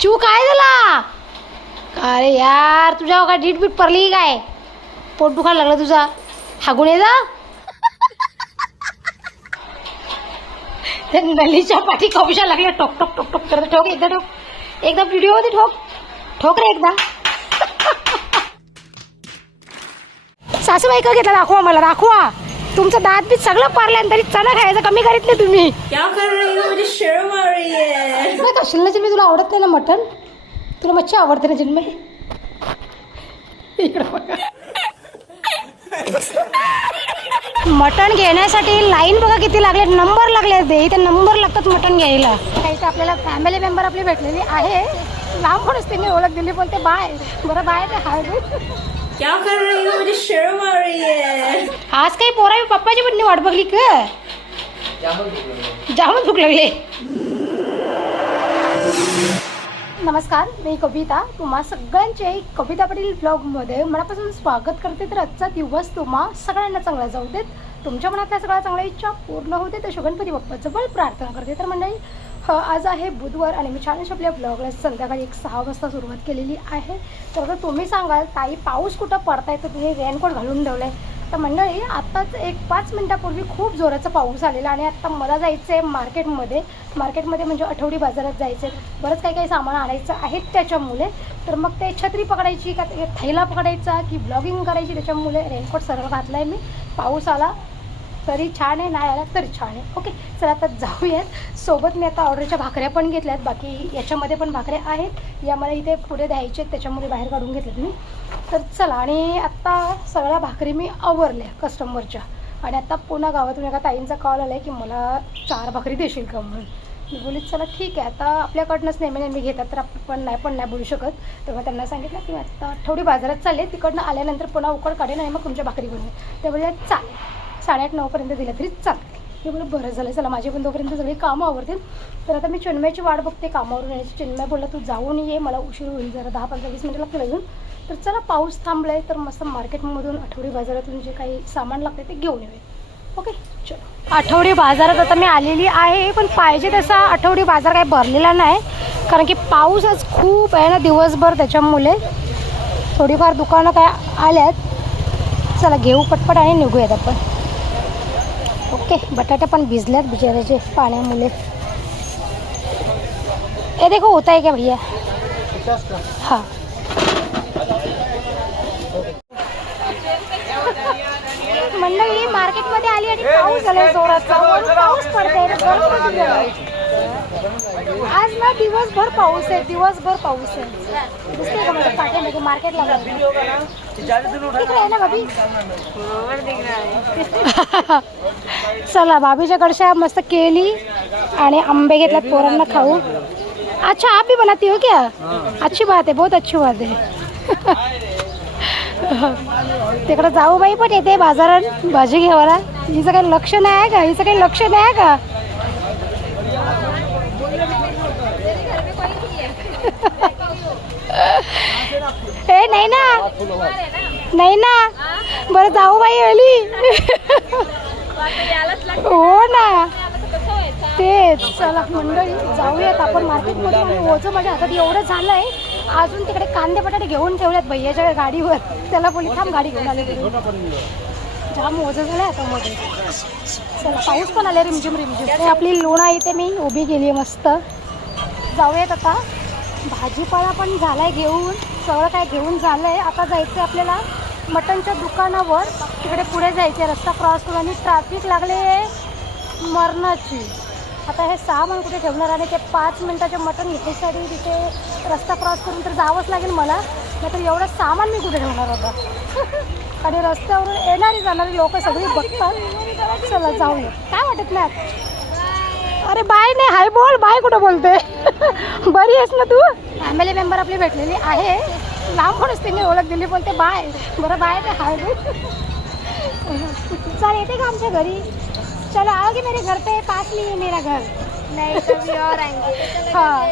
चू काय झाला? अरे यार तुझ्या काय डीट बीट पडली काय? पोट दुखायला लागलं तुझा? हागून ये जा. त्या नलीच्या पाठी कवशा लागल्या टोक टोक टोक टोक करत. ठोक एकदा, ठोक एकदा, व्हिडिओ मध्ये ठोक, ठोक रे एकदा. सासूबाई का घेतला? दाखवा मला, दाखवा. तुमचं दात बीत सगळं पारलं तरी चणा खायचं कमी करीत नाही तुम्ही. मुझे शर्म आ रही है. कशाला ना चिन्मय, तुला आवडत नाही ना मटण? तुला मच्छी आवडते ना चिन्मय? इकडं बघा, मटण घेण्यासाठी लाईन बघा किती लागले, नंबर लागले. ते इथे नंबर लागतात मटण घ्यायला. इथे आपल्याला फॅमिली मेंबर आपली भेटलेली आहे. लांबूनच त्यांनी ओळख दिली, पण ते बाय बरं बाय ते हाय. क्या कर रही हो? मुझे शर्म आ रही है. आज काही पोरा पप्पाची पण वाट बघली का? जामच भूक लागली. नमस्कार, मी कविता. तुम्हा सगळ्यांचे कविता पाटील ब्लॉगमध्ये मनापासून स्वागत करते. तर आजचा दिवस तुम्हा सगळ्यांना चांगला जाऊ देत, तुमच्या मनातल्या सगळ्या चांगल्या इच्छा पूर्ण होते तर गणपती बाप्पाचं बळ प्रार्थना करते. तर मंडळी, आज आहे बुधवार आणि मी छानशा आपल्या ब्लॉगला संध्याकाळी 6 वाजता सुरुवात केलेली आहे. तर आता तुम्ही सांगाल ताई पाऊस कुठं पडताय तर तुम्ही रेनकोट घालून ठेवलं आहे. तर मंडळी, आत्ताच एक 5 मिनिटापूर्वी खूप जोराचा पाऊस आलेला आणि आत्ता मला जायचं आहे मार्केटमध्ये म्हणजे आठवडी बाजारात जायचं आहे. बरंच काही काही सामान आणायचं आहे त्याच्यामुळे. तर मग ते छत्री पकडायची का थैला पकडायचा की ब्लॉगिंग करायची, त्याच्यामुळे रेनकोट सर्व घातला आहे मी. पाऊस आला तरी छान आहे, नाही आला तरी छान आहे. ओके, चला आता जाऊयात. सोबत मी आता ऑर्डरच्या भाकऱ्या पण घेतल्यात, बाकी याच्यामध्ये पण भाकऱ्या आहेत. या मला इथे पुढे द्यायचे आहेत, त्याच्यामुळे बाहेर काढून घेतल्यात मी. तर चला, आणि आत्ता सगळ्या भाकरी मी आवरल्या कस्टमरच्या. आणि आता पुन्हा गावातून एका ताईंचा कॉल आला आहे की मला 4 भाकरी देशील का म्हणून. मी बोलली चला ठीक आहे, आता आपल्याकडनंच नेहमी घेतात तर आपण नाही बोलू शकत. तर मग त्यांना सांगितलं की आता आठवडी बाजारात चालले, तिकडनं आल्यानंतर पुन्हा उकड काढेन आणि मग तुमच्या भाकरी बनवेन. ते बोलले चालेल, 8:30-9 दिलं तरी चालते. हे बोललं बरं झालं, चला माझी पण तोपर्यंत सगळी कामं आवरतील. तर आता मी चिन्मयची वाट बघते कामावरून यायची. चिन्मय बोलला तू जाऊन ये, मला उशीर होईल, जरा 10-15-20 मिनिटं लागतील अजून. तर चला, पाऊस थांबला आहे तर मस्त मार्केटमधून आठवडी बाजारातून जे काही सामान लागते ते घेऊन येऊया. ओके, चलो. आठवडी बाजारात आता मी आलेली आहे, पण पाहिजे तसा आठवडी बाजार काही भरलेला नाही, कारण की पाऊसच खूप आहे ना दिवसभर, त्याच्यामुळे थोडीफार दुकानं काय आल्यात. चला घेऊ पटपट आणि निघूयात आपण. ओके, बटाटे पण भिजल्यात बिचाराचे पाण्यामुळे. ये देखो होता है क्या भैया? हाँ, मंडळी मार्केटमध्ये आली आणि पाऊस झाला जोराचा. पाऊस पडतोय, आज ना दिवसभर पाऊस आहे, दिवसभर पाऊस आहे. दिसते का म्हणजे पाठीमध्ये मार्केटला आहे ना भाभी? चला, भाभीच्या कडशा मस्त केली आणि आंबे घेतल्यात पोरांना खाऊ. अच्छा, आप भी बनाती हो क्या? अच्छी बात है, बहुत अच्छी बात है. तिकडं जाऊ बाई पण येते बाजारात भाजी घ्यावाला. हिचं काही लक्ष नाही आहे का? हिचं काही लक्ष नाही आहे का? हे नाही ना, नाही ना. बरं जाऊ बाई आली. हो ना, तेच. चला मंडळी, जाऊयात आपण मार्केटमध्ये. आणि ओझं माझ्या हातात एवढं झालं आहे, अजून तिकडे कांदे बटाटे घेऊन ठेवल्यात भैयाच्या गाडीवर. त्याला बोली थांब, गाडी घेऊन आले. जाम ओझं झालं आहे हातामध्ये. चला, पाऊस पण आले रिमझिम रिमझिम. आपली लोणा इथे मी उभी केली आहे मस्त. जाऊयात आता. भाजीपाला पण झाला आहे घेऊन, सगळं काय घेऊन झालं आहे. आता जायचं आहे आपल्याला मटणच्या दुकानावर. तिकडे पुढे जायचं आहे, रस्ता क्रॉस करून. आणि ट्रॅफिक लागले मरणाची. आता हे सामान कुठे ठेवणार आणि ते 5 मिनिटाचे मटण घेण्यासाठी तिथे रस्ता क्रॉस करून तर जावंच लागेल मला. नाही तर एवढं सामान मी कुठे ठेवणार होता. आणि रस्त्यावरून येणारी जाणारी लोक सगळी बघतात. चला जाऊया, काय वाटत नाही. अरे बाय नाही, हाय बोल. बाय कुठं बोलते? बरी आहेस ना तू? फॅमिली मेंबर आपली भेटलेली आहे, लांबूनच त्यांनी ओळख दिली, पण ते बाय बरं बाय ते हाय बोल. चल, येते का आमच्या घरी? चलो आओगे मेरे घर पे? पास नहीं है मेरा घर. नहीं, कभी और आएंगे. हाँ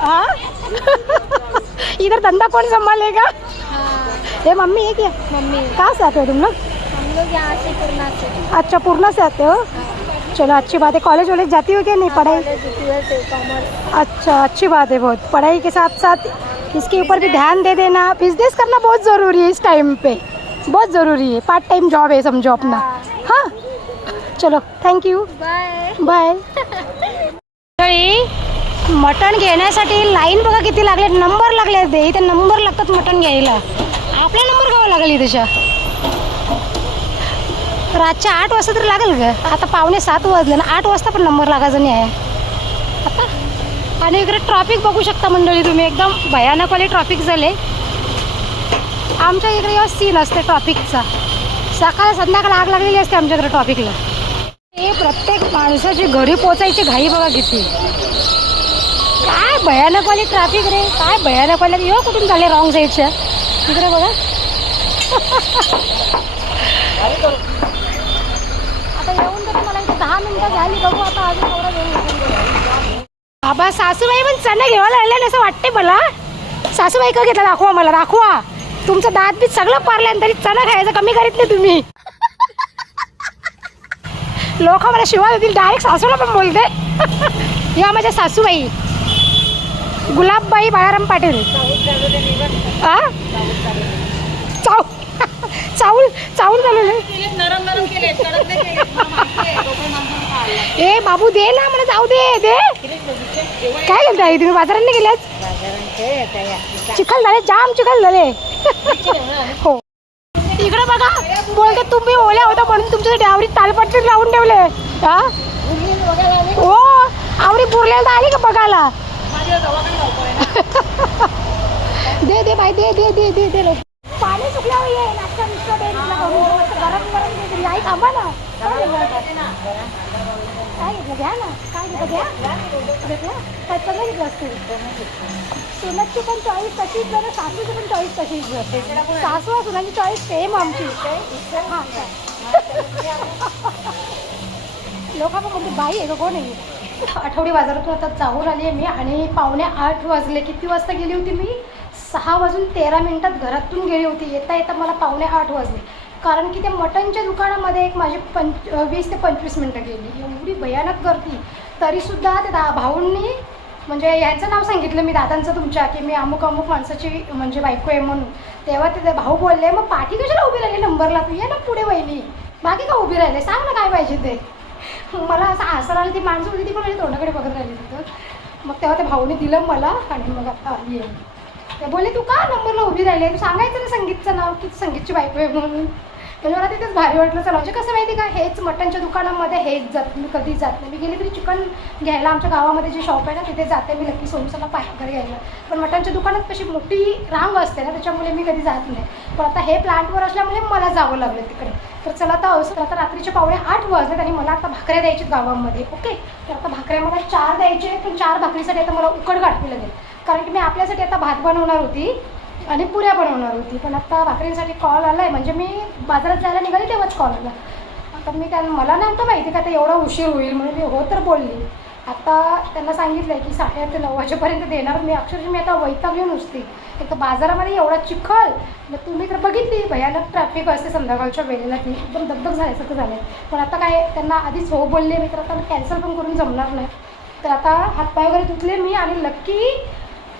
हाँ. इधर धंधा कौन संभालेगा? हाँ, ये मम्मी है क्या? मम्मी. कहाँ से आते हो तुम लोग? हम लोग यहाँ से पूर्णा से. अच्छा, पूर्णा से आते हो. चलो अच्छी बात है। कॉलेज वॉलेज जाती हो क्या नहीं पढ़ाई? अच्छा अच्छी बात है बहुत। पढ़ाई के साथ साथ इसके ऊपर भी ध्यान दे देना। बिजनेस करना बहुत ज़रूरी है इस टाइम पे, बहुत ज़रूरी है। पार्ट टाइम जॉब है समझो अपना। हाँ चलो थँक यू, बाय बाय। मटण घेण्यासाठी लाईन बघा किती लागले, नंबर लागले ते इथे नंबर लागतात मटण घ्यायला। आपला नंबर घ्यावा लागेल तशा। रातच्या 8 वाजता तरी लागेल का? आता 6:45 वाजले ना, 8 वाजता पण नंबर लागायचा नाही आहे आता। आणि इकडे ट्रॉफिक बघू शकता मंडळी तुम्ही, एकदम भयानकवाले ट्रॉफिक झाले आमच्या इकडे। या सीन असते ट्रॉफिकचा, सकाळ संध्याकाळ आग लागलेली असते आमच्याकडे ट्रॉफिकला। हे प्रत्येक माणसाची घरी पोचायची घाई बघा किती, काय भयानकवाली ट्रॅफिक रे, काय भयानकवाले। यो कुठून झाले रॉंग साईडच्या तिकडे बघा। आता येऊन तरी मला इथे 10 मिनिटं झाली, बघू आता अजून एवढा वेळ लागेल। बाबा सासूबाई पण चणे घेवायला आले असं वाटते मला। सासूबाई का घेतला दाखवा मला, दाखवा। तुमचं दात बीत सगळं पारलं तरी चणा खायचं कमी करीत नाही तुम्ही। लोक मला शिवा देतील डायरेक्ट, सासूला पण बोलते। या माझ्या सासूबाई गुलाबबाई बाळाराम पाटील। हा चाव चावल चावल झालेले ए बाबू दे ना मला, जाऊ दे दे। काय घेता तुम्ही बाजारात नाही गेल्यात? चिखल झाले, जाम चिखल झाले। हो इकडे बघा बोलते तुम्ही ओल्या होता म्हणून तुमच्या डावरी तालपट्टी लावून ठेवले। हा हो आवरी बुरलेला आली का बघायला? दे दे बाई दे दे दे दे दे। पाणी सुकल्यावर ये नाश्ता मिश्र दे, गरम गरम दे तरी। आई थांबा ना, काय घेतलं घ्या ना, काय घेतलं घ्या घेतलं काय सगळं घेतलं असतील। सुनाची पण चॉईस तशीच जर सासूची पण चॉईस तशीच। सासू सुनाची चॉईस सेम आमची। हां लोक पण म्हणते बाई आहे का कोण आहे। आठवडी बाजारातून आता जाऊन आली आहे मी आणि 7:45 वाजले। किती वाजता गेली होती मी? 6:13 घरातून गेली होती। येता येता मला 7:45 वाजले, कारण की त्या मटणच्या दुकानामध्ये एक माझी 20 ते 25 मिनटं गेली। एवढी भयानक गर्दी, तरीसुद्धा त्या भाऊंनी म्हणजे यांचं नाव सांगितलं मी दादांचं तुमच्या, की मी अमुक अमुक माणसाची म्हणजे बायको आहे म्हणून। तेव्हा ते भाऊ बोलले मग पाठी कशाला उभी राहिली नंबरला, तू ये ना पुढे वहिनी, बाकी का उभी राहिले सांग ना काय पाहिजे ते। मला असं हसर आलं, ती माणसं होती ती पण माझ्या तोंडाकडे बघत राहिली तिथं। मग तेव्हा त्या भाऊने दिलं मला आणि मग आता ये ते बोलले तू का नंबरला उभी राहिली, तू सांगायचं ना संगीतचं नाव की संगीतची बायको आहे म्हणून। म्हणजे मला तिथेच भारी वाटलं। चला म्हणजे कसं माहिती का, हेच मटणच्या दुकानामध्ये हेच जात मी कधीच जात नाही। मी गेली तरी चिकन घ्यायला आमच्या गावामध्ये जे शॉप आहे ना तिथे जाते मी, लक्की सोमसाला पाय वगैरे घ्यायला। पण मटणच्या दुकानात कशी मोठी रांग असते ना त्याच्यामुळे मी कधी जात नाही। पण आता हे प्लांटवर असल्यामुळे मला जावं लागलं तिकडे। तर चला आता असं आता रात्रीचे 7:45 वाजलेत आणि मला आता भाकऱ्या द्यायच्यात गावामध्ये। ओके तर आता भाकऱ्या मला 4 द्यायचे, पण 4 भाकरीसाठी आता मला उकड गाठवी लागेल, कारण की मी आपल्यासाठी आता भात बनवणार होती आणि पुऱ्या बनवणार होती। पण आता भाकरींसाठी कॉल आला आहे, म्हणजे मी बाजारात जायला निघाली तेव्हाच कॉल आला। आता मी मला नव्हतं माहिती का आता एवढा उशीर होईल म्हणून, मी हो तर बोलली। आता त्यांना सांगितलं आहे की 8:30 ते 9 वाजेपर्यंत देणार मी। अक्षरशः मी आता वैतागली नुसती, एक तर बाजारामध्ये एवढा चिखल, मग तुम्ही तर बघितली भयानक ट्रॅफिक असते संध्याकाळच्या वेळेला, ती एकदम दगदग झाल्यासारखं झालं आहे। पण आता काय त्यांना आधीच हो बोलले मी, तर आता कॅन्सल पण करून जमणार नाही। तर आता हातपाय वगैरे धुतले मी आणि लक्की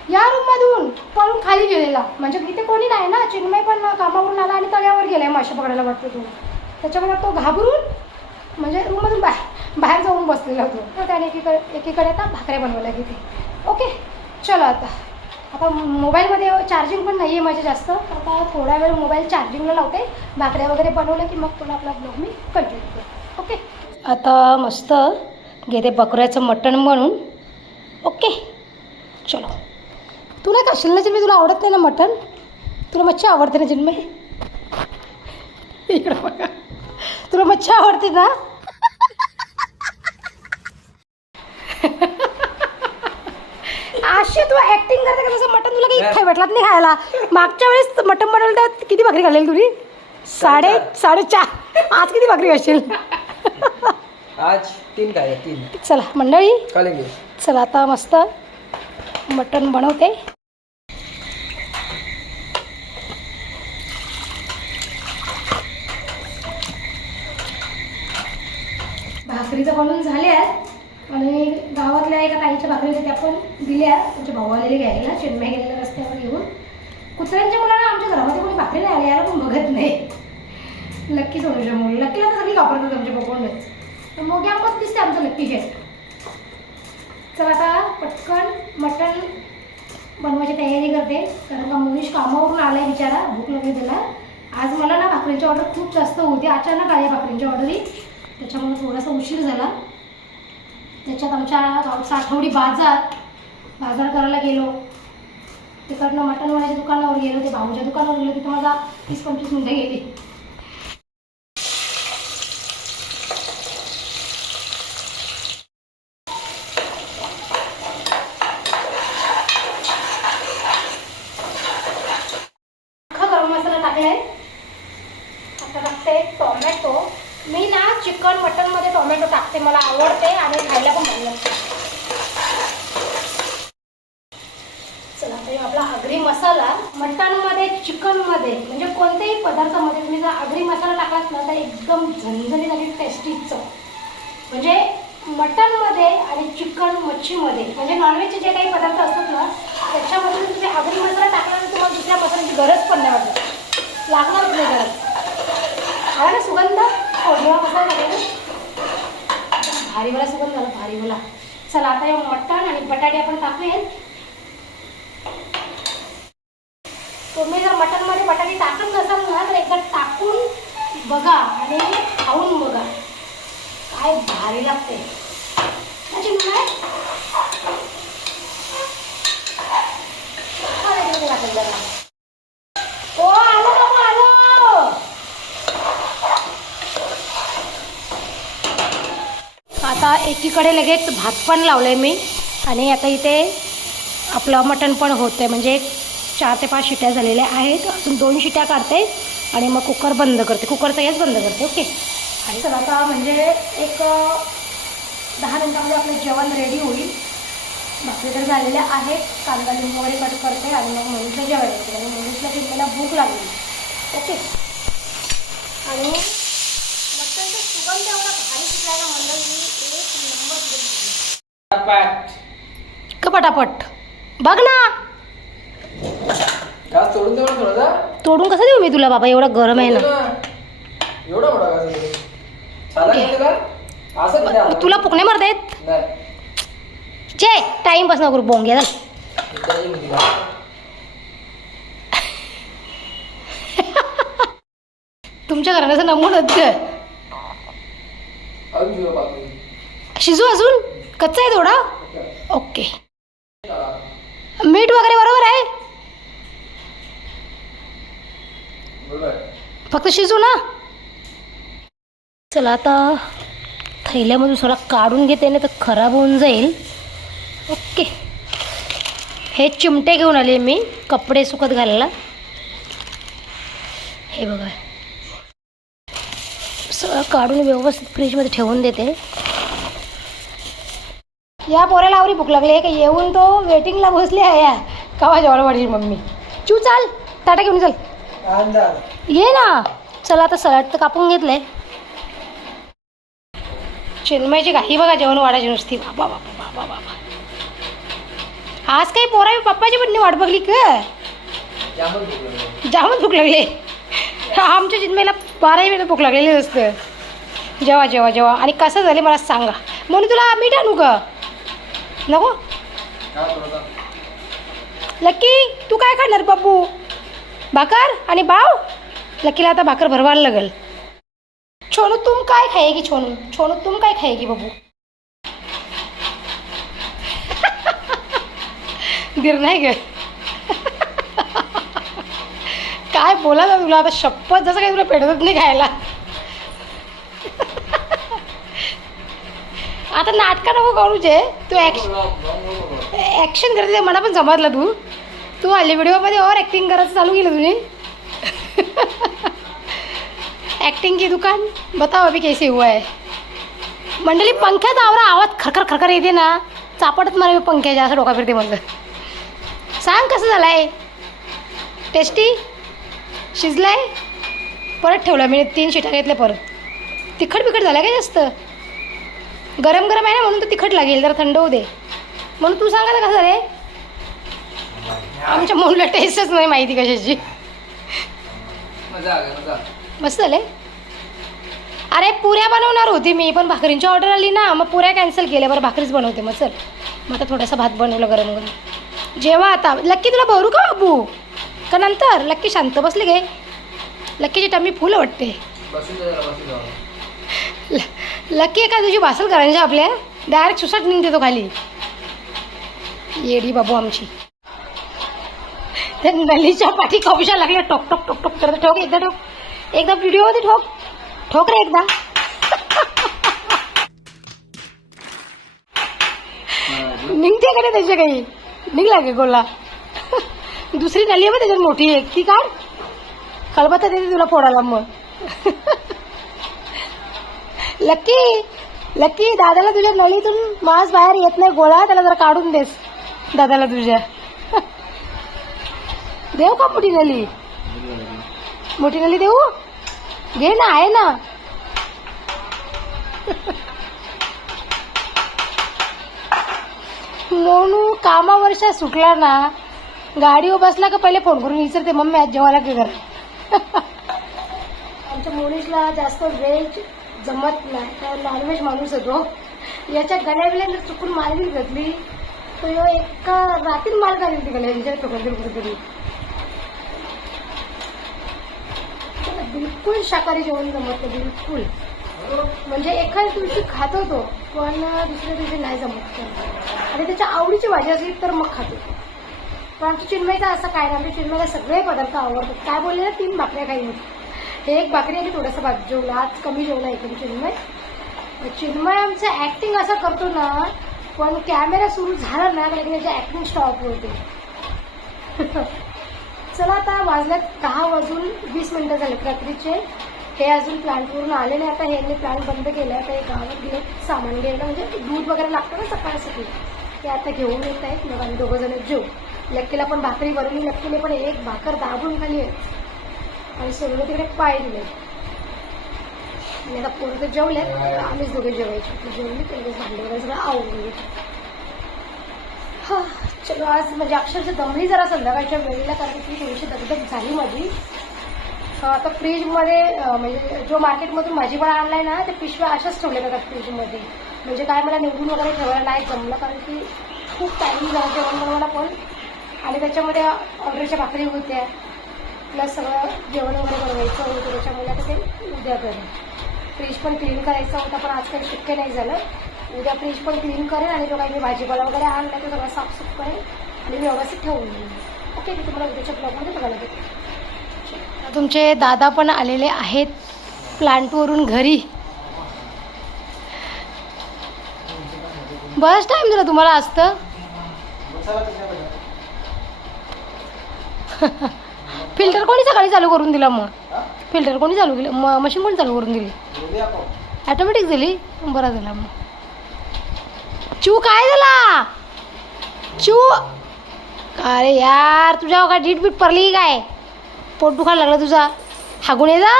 या रूममधून पळून खाली गेलेला, म्हणजे इथे कोणी नाही ना। चिन्मय पण कामावरून आला आणि तळ्यावर गेलाय मासे पकडायला वाटतं तो, त्याच्यामुळे तो घाबरून म्हणजे रूममधून बाहेर जाऊन बसलेला होतो। तर त्याने एकीकडे आता भाकऱ्या बनवायला घेते। ओके चलो आता मोबाईलमध्ये चार्जिंग पण नाही आहे माझे जास्त, तर आता थोडा वेळ मोबाईल चार्जिंगला लावते, भाकऱ्या वगैरे बनवलं की मग पुन्हा आपला ब्लॉग मी कंटिन्यू करते। ओके आता मस्त घेते बकऱ्याचं मटण बनवून। ओके चलो तू नाही खाशील ना चिन्मय, तुला आवडत नाही ना मटण, तुला मच्छी आवडते ना चिन्मय? इकडं बघा तुला मच्छी आवडते ना? अशी तू ऍक्टिंग करते का जसं मटण तुला काही भेटलात नाही खायला। मागच्या वेळेस मटण बनवलं तर किती भाकरी खाल्लेली तुम्ही? 4.5 आज किती भाकरी खाशील? आज 3 काय 3 चला मंडळी खालेंगे। चला आता मस्त मटण बनवते। भाकरी भाकरी तर बनवून झाल्या आहेत आणि गावातल्या एका ताईच्या भाकरी होत्या त्या पण दिल्या. तुमचे भाऊ आलेले घ्यायला, चेन्नई गेलेल्या रस्त्यावर येऊन. कुत्र्यांच्या मुलांना आमच्या घरामध्ये कोणी भाकरी नाही आली, याला पण बघत नाही. लक्की सोडूच्या मुलं, लक्कीला तर सगळी वापरतात आमच्या पप्पांनाच. तर मोठ्या आंबात दिसते आमचं लक्की हे. चला आता पटकन मटण बनवायची तयारी करते, कारण का मनीष कामावरून आला आहे बिचारा, भूक लागली त्याला. आज मला ना भाकरींची ऑर्डर खूप जास्त होती, अचानक आल्या भाकरींच्या ऑर्डरी, त्याच्यामुळे थोडासा उशीर झाला. त्याच्यात आमच्या गावचा आठवडी बाजार करायला गेलो. तिकडनं मटणवाल्याच्या दुकानावर गेलो, ते भाऊच्या दुकानावर गेलो, तिथं माझा 30-25 मिनिटं गेली. गरम मसाला टाकलाय. आता टाकते टोमॅटो. मी ना चिकन मटनमध्ये टोमॅटो टाकते, मला आवडते आणि खायला पण भारी लागते. चला ते आपला आगरी मसाला मटनमध्ये, चिकनमध्ये म्हणजे कोणत्याही पदार्थामध्ये तुम्ही जर आगरी मसाला टाकलात ना तर एकदम झणझणीत आणि टेस्टी चव. म्हणजे मटनमध्ये आणि चिकन मच्छीमध्ये म्हणजे नॉनव्हेजचे जे काही पदार्थ असतात ना त्याच्यामध्ये तुम्ही आगरी मसाला टाकला तर तुम्हाला दुसऱ्या मसाल्याची गरज पण नाही वाटत, लागणारच नाही गरज. आला ना सुगंध फोडणीवर मसाला टाकायला, भारीवाला सुगंध झाला, भारीवाला. चला आता हे मटण आणि बटाटे आपण टाकूयात. तुम्ही जर मटणमध्ये बटाटे टाकत नसाल ना तर एकदा टाकून बघा आणि खाऊन बघा, काय भारी लागते. ओ आलो बाबा आलो. आता एकीकडे लगेच भात पण लावलंय मी आणि आता इथे आपलं मटण पण होतंय. म्हणजे 4 ते 5 शिट्या झालेल्या आहेत, अजून 2 शिट्या काढते आणि मग कुकर बंद करते, कुकरचा गॅस बंद करते. ओके. आणि चला आता म्हणजे एक 10 मिनिटामध्ये आपलं जेवण रेडी होईल. भाकरी तर झालेल्या आहेत, कांदा लिंबू वगैरे कट करते आणि मग मनीषला जेवायला येते आणि मनीषला तिला भूक लागली. ओके. आणि मटणचा सुगंध एवढा भारी सुटला ना मंडळी, एक नंबर सुगंध. का पटापट बघ ना, घास तोडून देऊ थोडा. तोडून कसं देऊ मी तुला बाबा, एवढा गरम आहे ना. एवढा मोठा घास असं तुला फुकणे मारतायत नाही. चे टाइम पास करू बोंग्या झाल. तुमच्या घराण्याचं नमुनच शिजू अजून कच्चा आहे थोडा. ओके. मीठ वगैरे बरोबर आहे, फक्त शिजू ना. चला आता थैल्यामधून सगळा काढून घेते ना तर खराब होऊन जाईल. ओके. हे चिमटे घेऊन आले मी कपडे सुकत घालायला. हे बघा, सगळं काढून व्यवस्थित फ्रीजमध्ये ठेवून देते. या पोऱ्याला आवरी भूक लागली आहे का, येऊन तो वेटिंगला बसले आहे. या कवा जेवायला वाढली मम्मी. चू चाल ताटा घेऊन चल, ये ना. चला आता सलाड तर कापून घेतलंय. चिन्मयची घाई बघा जेवण वाढायची नुसती. बाबा बाबा बाबा बाबा, आज काही पोरा पप्पाची पण वाट बघली का, जामच भूक लागली. आमच्या चिन्मयला 12 मिनिट भूक लागलेली असतं. जेव्हा जेव्हा जेव्हा आणि कसं झाले मला सांगा. म्हणून तुला मीठ आणू का नको. लक्की तू काय खाणार बाबू, भाकर आणि बाव. लकीला आता भाकर भरवायला लागल. छोनू तुम काय खाएगी, छोनू छोनू तुम काय खाएगी बाबू. गिर नाही ग. काय बोला ना तुला आता शपथ, जसं काही तुला भेटतच नाही खायला. आता नाटका नको करू जे तू ॲक्शन करते, मला पण समजलं. तू आली व्हिडिओमध्ये ओव्हर ॲक्टिंग करायचं चालू केलं तुम्ही. एक्टिंग की दुकान बताओ अभी कैसे हुआ है. मंडळी पंख्यात आवरा, आवाज खरखर खरखर येते ना, चापटत मला पंख्याच्या असं डोका फिरते म्हणलं. सांग कसं झालं आहे, टेस्टी शिजलं आहे. परत ठेवलं मी 3 शिट्या घेतल्या परत. तिखट बिखट झालं काय जास्त. गरम गरम आहे ना म्हणून तर तिखट लागेल, जरा थंड होऊ दे म्हणून तू सांगा ना कसं रे. आमच्या मुलीला टेस्टच नाही माहिती कशाची. मजा आ गया मजा. मस्त झाले. अरे पुऱ्या बनवणार होती मी, पण भाकरींची ऑर्डर आली ना, मग पुऱ्या कॅन्सल केल्या. बरं भाकरीच बनवते मग. चल मग आता थोडासा भात बनवला गरम गरम. जेव्हा आता लक्की तुला भरू का बाबू का नंतर? लक्की शांत बसले गे. लक्कीची टम्मी फुल वाटते. बसून जा जरा, बसून जा. लक्की एका दिवशी भासल करायच्या आपल्या डायरेक्ट सुसाट निघते तो खाली. येडी बाबू आमची. त्या नलीच्या पाठी कपशा लागल्या टोक टोक टोक टोक करत. ठोक एकदा, ठोक एकदा व्हिडिओमध्ये ठोक. ठोक रे एकदा. निघते का नाही त्याच्या काही? निघला गे गोला. दुसरी नली आहे मग त्याच्यात मोठी एक, ती काढ. खलबत्ता देते तुला फोडायला मग. लक्की लक्की दादाला तुझ्या नळीतून मांस बाहेर येत नाही गोळा, त्याला जरा काढून देस दादाला तुझ्या. देऊ का मोठी नली? मोठी नली देऊ? घे ना, आहे ना. मोनू कामावरच्या सुटला ना, गाडीवर बसला का पहिले फोन करून विचारते मम्मी आज जेवायला की घर. आमच्या मोनीशला जास्त व्हेज जमत नाही, तर नॉनव्हेज माणूस होतो. याच्या गळ्याबिल्या चुकून मालवी घातली तर एका रात्रीत माल घालली ती गळ्या कुठेतरी. बिलकुल शाकाहारी जेवण जमत नाही, बिलकुल. म्हणजे एखाद्या दिवशी खात होतो पण दुसऱ्या दिवशी नाही जमत. आणि त्याच्या आवडीची भाजी असली तर मग खातो. पण आमची चिन्मयचा असं काय नाही, आमच्या चिन्मयला सगळे पदार्थ आवडतात. काय बोलले ना, 3 भाकऱ्या खाईन. हे 1 भाकरी आणि थोडंसं भात जेवलं. आज कमी जेवलं एकदम चिन्मय आमचं ऍक्टिंग असं करतो ना, पण कॅमेरा सुरू झाला ना की त्याची ऍक्टिंग स्टॉप होते. चला आता वाजल्यात 10:20 झाले रात्रीचे. हे अजून प्लांटवरून आले नाही. आता हे प्लांट बंद केलाय. आता हे गावात गेले सामान घ्यायला, म्हणजे दूध वगैरे लागतं ना सकाळसाठी, ते आता घेऊन येत आहेत. मग आम्ही 2 जण जेऊ. लक्कीला पण भाकरी भरली, लक्कीने पण 1 भाकर दाबून खाली आहे आणि सोडून तिकडे पाय दिले. आणि आता पोरं तर जेवल्यात, आम्हीच दोघे जेवायचे. जेवली तेवढे भांडे वगैरे सगळं आवडली. हा चलो आज म्हणजे अक्षरशः दमली जरा संध्याकाळच्या वेळेला, कारण ती थोडीशी दगदग झाली माझी. आता फ्रीजमध्ये म्हणजे जो मार्केटमधून भाजीपाला आणलाय ना, ते पिशव्या अशाच ठेवल्या जातात फ्रीजमध्ये. म्हणजे काय मला निवडून वगैरे ठेवायला नाही जमलं, कारण की खूप टाईम झाला जेवण बनवायला पण. आणि त्याच्यामध्ये ऑर्डरच्या भाकरी होत्या, प्लस सगळं जेवण वगैरे बनवायचं होतं. त्याच्यामुळे आता ते उद्या करेन. फ्रीज पण क्लीन करायचं होतं, पण आज काही शक्य नाही झालं. उद्या फ्रीज पण क्लीन करेन आणि जो काही मी भाजीपाला वगैरे आणला तो सगळं साफसूफ करेन आणि व्यवस्थित ठेवून देईन. ओके, मी तुम्हाला उद्याच्या ब्लॉगमध्ये बघायला भेटेल. तुमचे दादा पण आलेले आहेत प्लांटवरून घरी. बस टाइम दिला तुम्हाला असतं. फिल्टर कोणी सकाळी चालू करून दिला? मग फिल्टर कोणी चालू केलं? मशीन कोणी चालू करून दिली? ऑटोमॅटिक झाली. बरं झाला मग. चू काय झाला? चू अरे यार, तुझ्या काय डीट बीट पडली काय? पोट दुखायला लागला तुझा? हागून ये जा.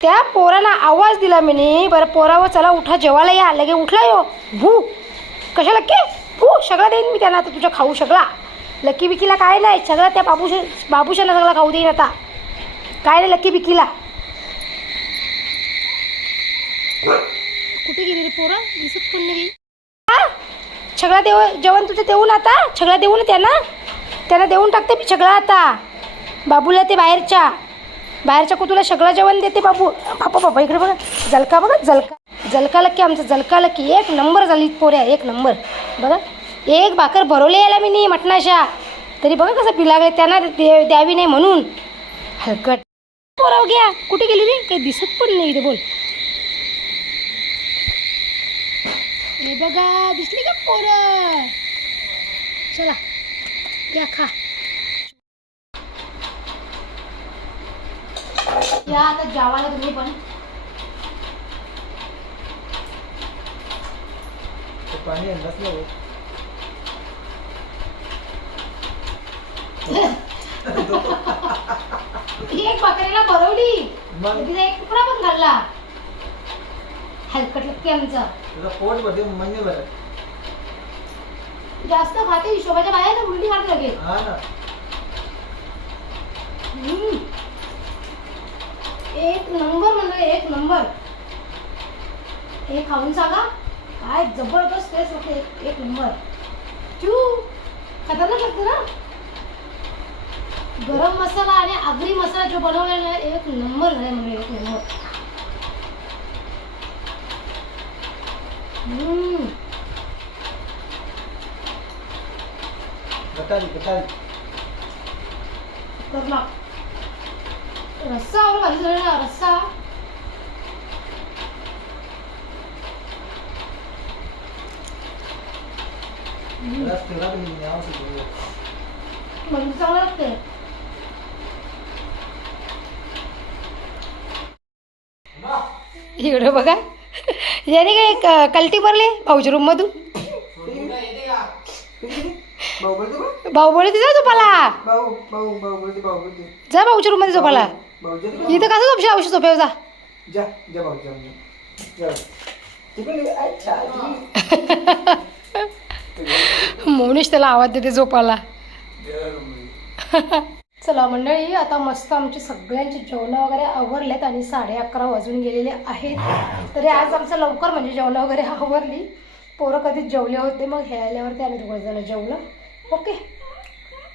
त्या पोराला आवाज दिला मी, बरं पोरावर चला उठा जेवायला या. लगे उठला यो. भू कशा लक्की? भू सगळा देईन मी त्यांना आता तुझ्या खाऊ. सगळा लक्की बिकीला काय नाही, सगळं त्या बाबूशाला सगळं खाऊ देईन आता. काय नाही लक्की बिकीला. कुठे गेली रे पोरा? दिसत पण नाही. सगळा जेवण तुझं देऊन आता, सगळं देऊन त्यांना देऊन टाकते मी सगळं आता. बाबूला ते बाहेरच्या कुतूला सगळं जेवण देते बाबू. बाबा इकडे बघा, जलका बघा, जलका लक्की आमचा, जलका लक्की 1 नंबर झाली पोऱ्या, 1 नंबर. बघा 1 भाकर भरवले यायला मी नाही मटणाशा, तरी बघा कसं पिलागले. त्यांना द्यावी नाही म्हणून हलकट. पोराव घ्या. कुठे गेली रे? काही दिसत पण नाही इथे. बोल. हे बघा दिसली का पोरं? चला या खा. या आता जेवायला तुम्ही पण. पाणी आणलंच नाही. ही एक बकरीला भरवली मग तिचा एक तुकडा पण खाल्ला. हलकट लागते आमचा. तुझं पोट भरते मन नाही भरत. जास्त खाते हिशोबाच्या बाहेर ना उलटी खात लगेच. हा ना. एक नंबर म्हणजे एक नंबर. हे खाऊन सांगा काय जबरदस्त टेस्ट होते. एक नंबर. चू खतरनाक लागते ना. गरम मसाला आणि आगरी मसाला जो बनवलेला आहे एक नंबर झाला म्हणजे एक नंबर. गटारी गटारी. खतरनाक. रस्सा आवडला भाजी झालेला रस्सा. रस ठेवला पण नाही आवश्यक. म्हणजे चांगलं लागते. इकडे बघा याने काय कल्टी भरली भाऊच्या रूम मधून. भाऊ बोलते बा. भाऊ बोलते जा झोपाला. भाऊ भाऊ भाऊ बोलते भाऊ बोलते. जा भाऊच्या रूम मध्ये झोपाला. भाऊ इथं कसं झोपशी औषध झोपेव जा. जा जा भाऊ जा. तिकडे अच्छा. मोनिश त्याला आवाज देते झोपाला. चला मंडळी आता मस्त आमचे सगळ्यांचे जेवण वगैरे आवरलेत आणि 11:30 वाजून गेलेले आहेत. तरी आज आमचं लवकर म्हणजे जेवण वगैरे आवरली. पोरं कधीच जेवले होते मग हे आल्यावरती आम्ही दोघं जण जेवलं. ओके.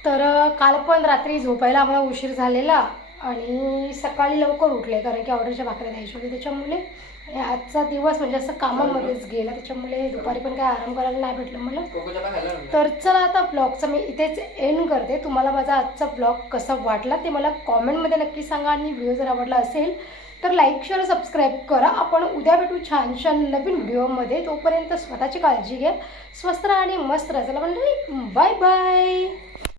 तर काल पण रात्री झोपायला आम्हाला उशीर झालेला आणि सकाळी लवकर उठले कारण की ऑर्डरच्या भाकऱ्या द्यायच्या होते त्याच्यामुळे. आणि आजचा दिवस म्हणजे असं कामामध्येच गेला त्याच्यामुळे दुपारी पण काय आराम करायला नाही भेटलं मला. तर चला आता ब्लॉगचं मी इथेच एंड करते. तुम्हाला माझा आजचा ब्लॉग कसा वाटला ते मला कॉमेंटमध्ये नक्की सांगा आणि व्हिडिओ जर आवडला असेल तर लाईक शेअर सबस्क्राईब करा. आपण उद्या भेटू छान छान नवीन व्हिडिओमध्ये. तोपर्यंत स्वतःची काळजी घ्या. स्वस्त राहा आणि मस्त राहा. चला मंडळी बाय बाय.